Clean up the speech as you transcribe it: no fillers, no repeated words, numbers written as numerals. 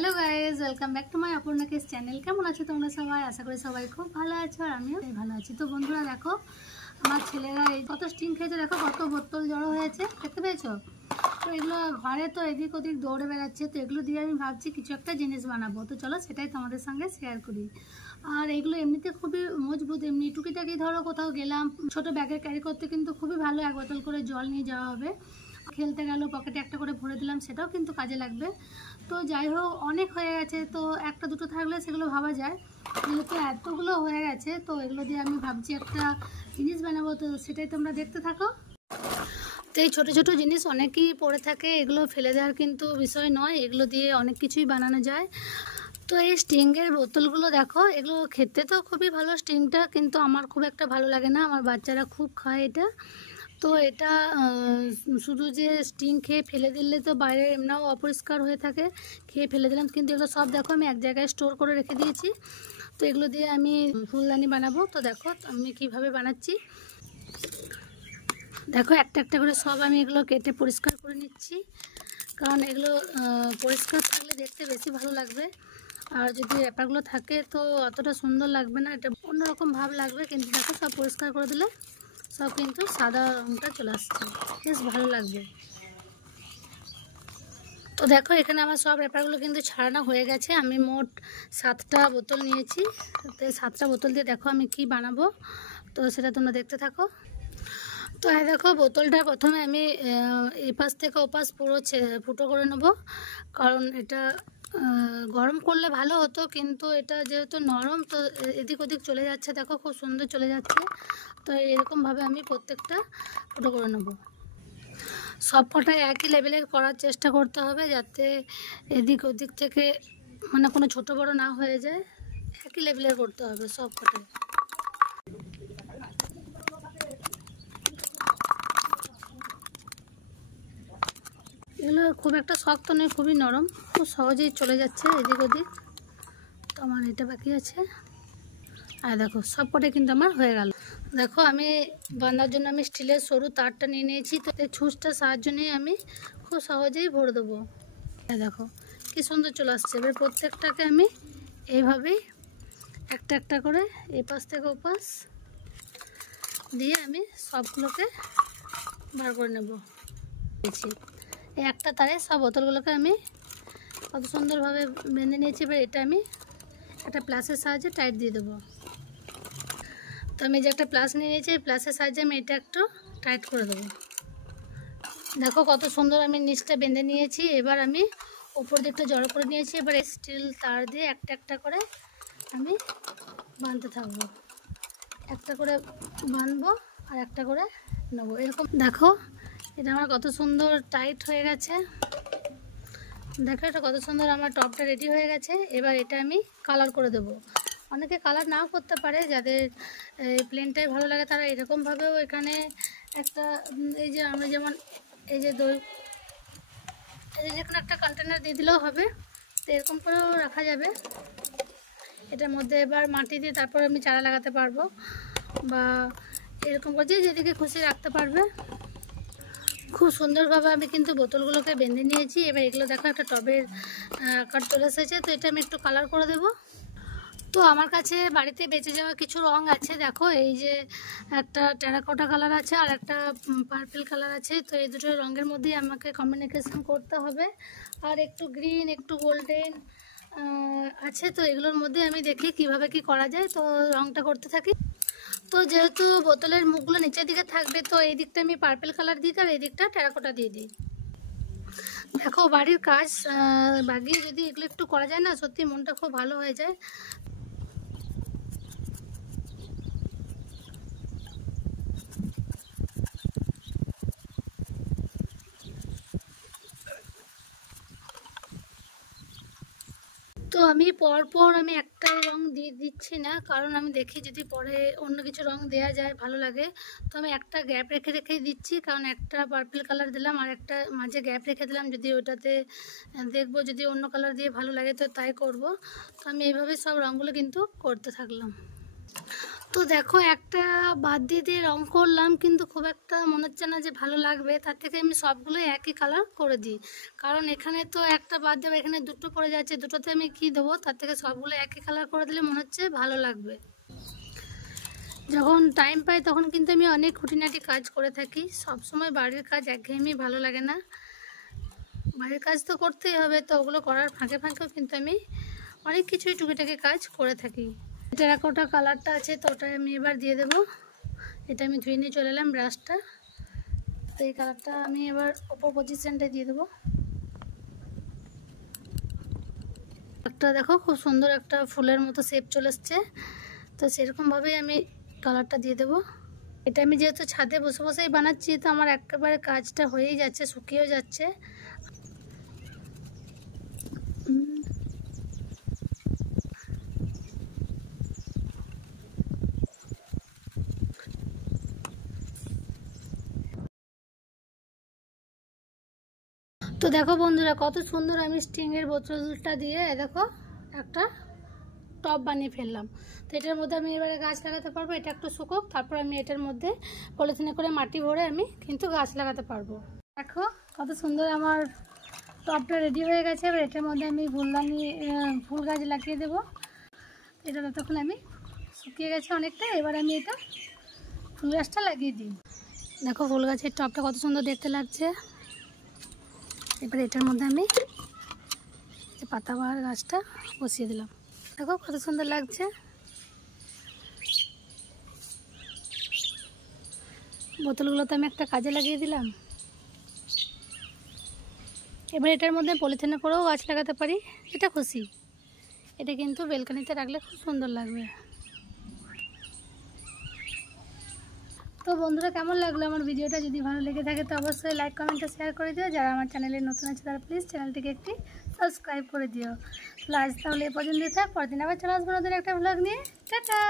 Hello guys welcome back to my Apurna केस channel. केमन आछो तोमरा सबाई? आशा करी सबाई खूब भालो आछो और आमिও ভালো আছি। তো বন্ধুরা দেখো আমার ছেলেরা এই কত স্টিং খেয়েছে, দেখো কত বোতল জড়ো হয়েছে, দেখতে পেয়েছো? তো এগুলো ঘরে তো এদিক ওদিক দৌড়ে বেড়াচ্ছে, তো এগুলো দিয়ে আমি ভাবছি কিছু একটা জিনিস বানাবো। তো চলো সেটাই তোমাদের সঙ্গে শেয়ার করি। আর এগুলো এমনিতে খুবই মজবুত, এমনি টুকিটাকি ধরো কোথাও গেলাম ছোট ব্যাগে ক্যারি করতে কিন্তু খুবই ভালো। এক বোতল করে জল নিয়ে যাওয়া হবে, খেলতে গেল পকেটে একটা করে ভরে দিলাম, সেটাও কিন্তু কাজে লাগবে। তো যাই হোক অনেক হয়ে গেছে, তো একটা দুটো থাকলে সেগুলো ভাবা যায়, যেহেতু এতগুলো হয়ে গেছে তো এগুলো দিয়ে আমি ভাবছি একটা জিনিস বানাবো। তো সেটাই তোমরা দেখতে থাকো। তো এই ছোটো ছোটো জিনিস অনেকেই পড়ে থাকে, এগুলো ফেলে দেওয়ার কিন্তু বিষয় নয়, এগুলো দিয়ে অনেক কিছুই বানানো যায়। তো এই স্টিংয়ের বোতলগুলো দেখো, এগুলো খেতে তো খুবই ভালো স্টিংটা, কিন্তু আমার খুব একটা ভালো লাগে না, আমার বাচ্চারা খুব খায় এটা। তো এটা শুধু যে স্টিং খেয়ে ফেলে দিলে তো বাইরে এমনিও অপরিষ্কার হয়ে থাকে, খেয়ে ফেলে দিলাম, কিন্তু এগুলো সব দেখো আমি এক জায়গায় স্টোর করে রেখে দিয়েছি। তো এগুলো দিয়ে আমি ফুলদানি বানাবো। তো দেখো আমি কিভাবে বানাচ্ছি, দেখো একটা একটা করে সব আমি এগুলো কেটে পরিষ্কার করে নিচ্ছি, কারণ এগুলো পরিষ্কার থাকলে দেখতে বেশি ভালো লাগবে, আর যদি র্যাপারগুলো থাকে তো অতটা সুন্দর লাগবে না, এটা অন্যরকম ভাব লাগবে। কিন্তু দেখো সব পরিষ্কার করে দিলে সব কিন্তু সাদা রঙটা চলে আসছে, বেশ ভালো লাগবে। তো দেখো এখানে আমার সব র্যাপারগুলো কিন্তু ছাড়ানো হয়ে গেছে, আমি মোট 7টা বোতল নিয়েছি। তো এই 7টা বোতল দিয়ে দেখো আমি কি বানাবো, তো সেটা তোমরা দেখতে থাকো। তো এই দেখো বোতলটা প্রথমে আমি এপাশ থেকে ওপাশ পুরো ফুটো করে নেব, কারণ এটা গরম করলে ভালো হতো, কিন্তু এটা যেহেতু নরম তো এদিক ওদিক চলে যাচ্ছে, দেখো খুব সুন্দর চলে যাচ্ছে। তো এরকমভাবে আমি প্রত্যেকটা ফুটো করে নেব। সব কটাই একই লেভেলের করার চেষ্টা করতে হবে, যাতে এদিক ওদিক থেকে মানে কোনো ছোটো বড়ো না হয়ে যায়, একই লেভেলের করতে হবে সব কটাই। এগুলো খুব একটা শক্ত নয়, খুবই নরম, খুব সহজেই চলে যাচ্ছে এদিক ওদিক। তো আমার এটা বাকি আছে, আর দেখো সব কটাই কিন্তু আমার হয়ে গেল। দেখো আমি বাঁধার জন্য আমি স্টিলের সরু তারটা নিয়ে নিয়েছি, তো এই ছুঁচটার সাহায্য নিয়ে আমি খুব সহজেই ভরে দেবো। দেখো কি সুন্দর চলে আসছে। এবার প্রত্যেকটাকে আমি এইভাবেই একটা একটা করে এপাশ থেকে ওপাশ দিয়ে আমি সবগুলোকে বার করে নেব। এই একটা তারে সব বোতলগুলোকে আমি কত সুন্দরভাবে বেঁধে নিয়েছি। এবার এটা আমি একটা প্লাসের সাহায্যে টাইট দিয়ে দেবো। তো আমি যে একটা প্লাস নিয়ে নিয়েছি, প্লাসের সাহায্যে আমি এটা একটু টাইট করে দেবো। দেখো কত সুন্দর আমি নিচটা বেঁধে নিয়েছি। এবার আমি উপর দিকটা জড়ো করে নিয়েছি, এবার স্টিল তার দিয়ে একটা একটা করে আমি বাঁধতে থাকবো, একটা করে বাঁধবো আর একটা করে নেবো, এরকম। দেখো এটা আমার কত সুন্দর টাইট হয়ে গেছে, দেখো এটা কত সুন্দর আমার টপটা রেডি হয়ে গেছে। এবার এটা আমি কালার করে দেবো। অনেকে কালার নাও করতে পারে, যাদের প্লেনটাই ভালো লাগে তারা এরকমভাবেও এখানে একটা এই যে আমরা যেমন এই যে দই এই যে যেখানে একটা কন্টেনার দিয়ে দিলেও হবে, তো এরকম করেও রাখা যাবে। এটার মধ্যে এবার মাটি দিয়ে তারপর আমি চারা লাগাতে পারবো, বা এরকম করে যেদিকে খুশি রাখতে পারবে। খুব সুন্দরভাবে আমি কিন্তু বোতলগুলোকে বেঁধে নিয়েছি। এবার এগুলো দেখো একটা টবের আকার চলে এসেছে, তো এটা আমি একটু কালার করে দেব। তো আমার কাছে বাড়িতে বেঁচে যাওয়া কিছু রং আছে, দেখো এই যে একটা টেরাকোটা কালার আছে আর একটা পার্পল কালার আছে, তো এই দুটো রঙের মধ্যেই আমাকে কম্বিনেশন করতে হবে। আর একটু গ্রিন একটু গোল্ডেন আছে, তো এগুলোর মধ্যে আমি দেখি কিভাবে কি করা যায়, তো রংটা করতে থাকি। তো যেহেতু বোতলের মুখগুলো নিচের দিকে থাকবে, তো এই দিকটা আমি পার্পল কালার দিই আর এই দিকটা টেরাকোটা দিয়ে দিই। দেখো বাড়ির কাজ বাগিয়ে যদি এগুলো একটু করা যায় না, সত্যি মনটা খুব ভালো হয়ে যায়। তো আমি পরপর আমি একটা রং দিয়ে দিচ্ছি না, কারণ আমি দেখি যদি পরে অন্য কিছু রং দেওয়া যায় ভালো লাগে, তো আমি একটা গ্যাপ রেখে রেখেই দিচ্ছি। কারণ একটা পার্পল কালার দিলাম আর একটা মাঝে গ্যাপ রেখে দিলাম, যদি ওটাতে দেখবো যদি অন্য কালার দিয়ে ভালো লাগে তো তাই করব। তো আমি এইভাবে সব রঙগুলো কিন্তু করতে থাকলাম। তো দেখো একটা বাদ দিয়ে দিয়ে রং করলাম, কিন্তু খুব একটা মনে হচ্ছে না যে ভালো লাগবে। তার থেকে আমি সবগুলোই একই কালার করে দিই, কারণ এখানে তো একটা বাদ দেবো, এখানে দুটো পড়ে যাচ্ছে, দুটোতে আমি কি দেবো, তার থেকে সবগুলো একই কালার করে দিলে মনে হচ্ছে ভালো লাগবে। যখন টাইম পাই তখন কিন্তু আমি অনেক খুঁটিনাটি কাজ করে থাকি। সবসময় বাড়ির কাজ একঘেয়েমি ভালো লাগে না, বাড়ির কাজ তো করতেই হবে, তো ওগুলো করার ফাঁকে ফাঁকেও কিন্তু আমি অনেক কিছুই টুকিটাকি কাজ করে থাকি। টেরাকোটা কালারটা আছে, তো ওটা আমি এবার দিয়ে দেবো। এটা আমি ধুয়ে নিয়ে চলে এলাম ব্রাশটা, তো এই কালারটা আমি এবার ওপর পজিশনটায় দিয়ে দেবো। একটা দেখো খুব সুন্দর একটা ফুলের মতো শেপ চলে এসছে, তো সেরকমভাবেই আমি কালারটা দিয়ে দেবো। এটা আমি যেহেতু ছাদে বসে বসেই বানাচ্ছি, তো আমার একেবারে কাজটা হয়েই যাচ্ছে, শুকিয়েও যাচ্ছে। তো দেখো বন্ধুরা, কত সুন্দর আমি স্টিংয়ের বোতলটা দিয়ে দেখো একটা টব বানিয়ে ফেললাম। তো এটার মধ্যে আমি এবারে গাছ লাগাতে পারবো। এটা একটু শুকোক, তারপর আমি এটার মধ্যে পলিথিনে করে মাটি ভরে আমি কিন্তু গাছ লাগাতে পারবো। দেখো কত সুন্দর আমার টবটা রেডি হয়ে গেছে। এবার এটার মধ্যে আমি ফুল গাছ লাগিয়ে দেবো। এটা ততক্ষণ আমি শুকিয়ে গেছে অনেকটা, এবার আমি এটা ফুল গাছটা লাগিয়ে দিই। দেখো ফুল গাছের টবটা কত সুন্দর দেখতে লাগছে। এবার এটার মধ্যে আমি পাতাবাহার গাছটা বসিয়ে দিলাম। দেখো কত সুন্দর লাগছে। বোতলগুলো তো আমি একটা কাজে লাগিয়ে দিলাম। এবার এটার মধ্যে পলিথিনে করেও গাছ লাগাতে পারি, এটা খুশি। এটা কিন্তু বেলকনিতে রাখলে খুব সুন্দর লাগবে। তো বন্ধুরা, কেমন লাগলো আমার ভিডিওটা? যদি ভালো লেগে থাকে তো অবশ্যই লাইক কমেন্ট শেয়ার করে দিও। যারা আমার চ্যানেলে নতুন আছে তারা প্লিজ চ্যানেলটিকে একটি সাবস্ক্রাইব করে দিও। আজ তাহলে এ পর্যন্তই থাক, পরদিন আবার চলে আসবো নতুন একটা ভ্লগ নিয়ে। টাটা।